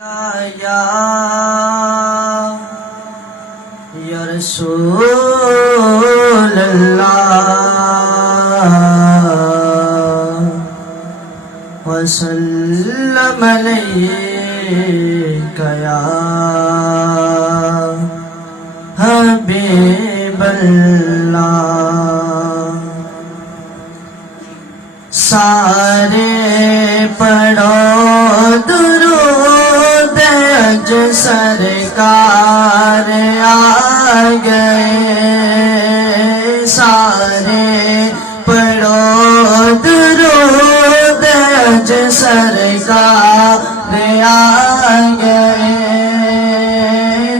या रसूल अल्लाह वसल्लम अलैका या हबीब अल्लाह। सारे पढ़ो दुरूद अज सरकार आ गए। सारे पढ़ो दुरूद अज सरकार आ गए।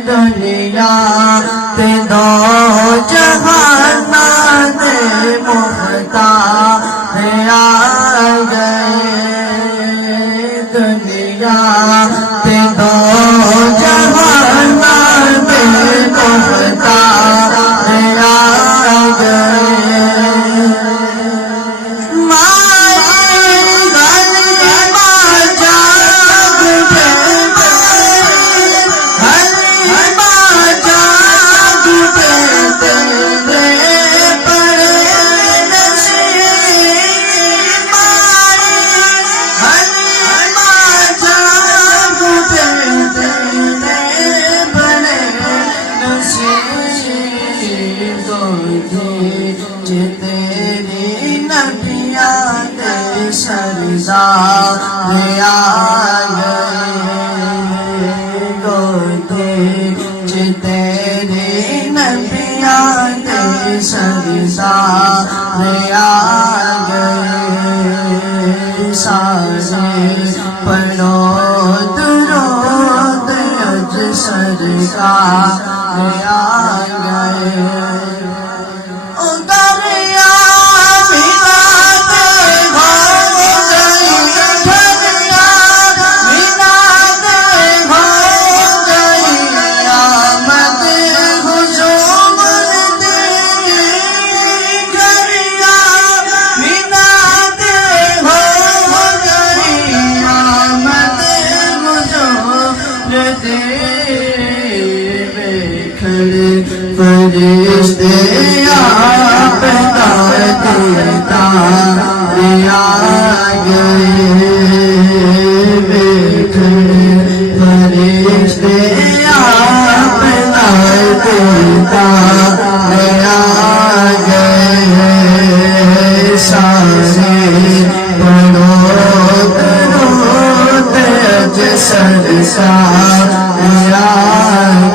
दुनिया ते दो जहाना दे मुख्तार आ गए। दुनिया ते दो जहाना दे मुख्तार आ गए। तेरी नबिया दे सरदार आ गए। गोदे तेरी नबिया दे सरदार आ गए। सारे पढ़ो दुरूद अज सरकार आ गए। फरिश्ते आप देता आ गए। फरिश्ते आप देता आ गए। सारे पढ़ो दुरूद अज सरकार आ गए।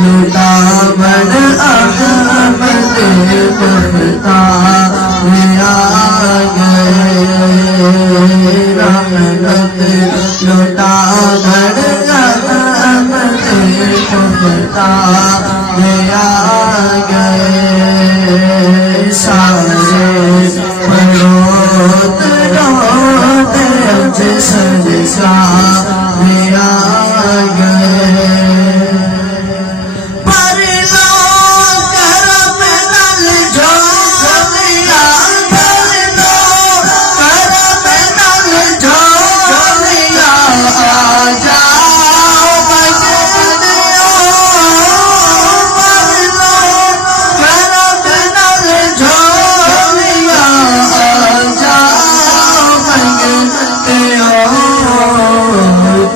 लुटावन अहमद मुख्तार आ गए। रहमत लुटावन अहमद मुख्तार आ गए। सारे पढ़ो दुरूद अज सरकार आ गए।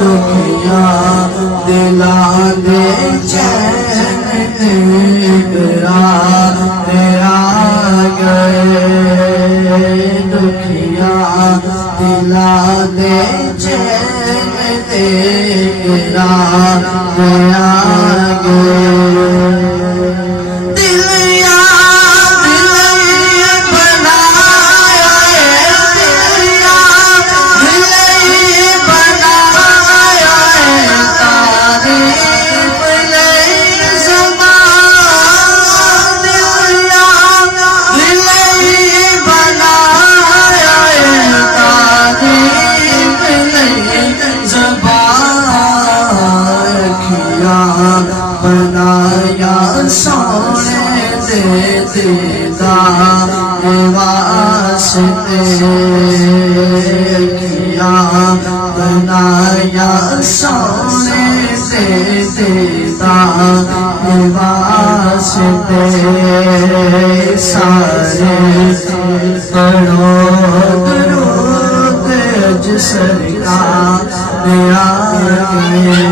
दुखिया दिला दे चैन इकरार आ गए दुखिया दिला दे चैन इकरार आ गए बनाया सोने दे दीदार वास्ते किया बनाया सोने दे दीदार वास्ते सारे पढ़ो दरूद सरकार आगे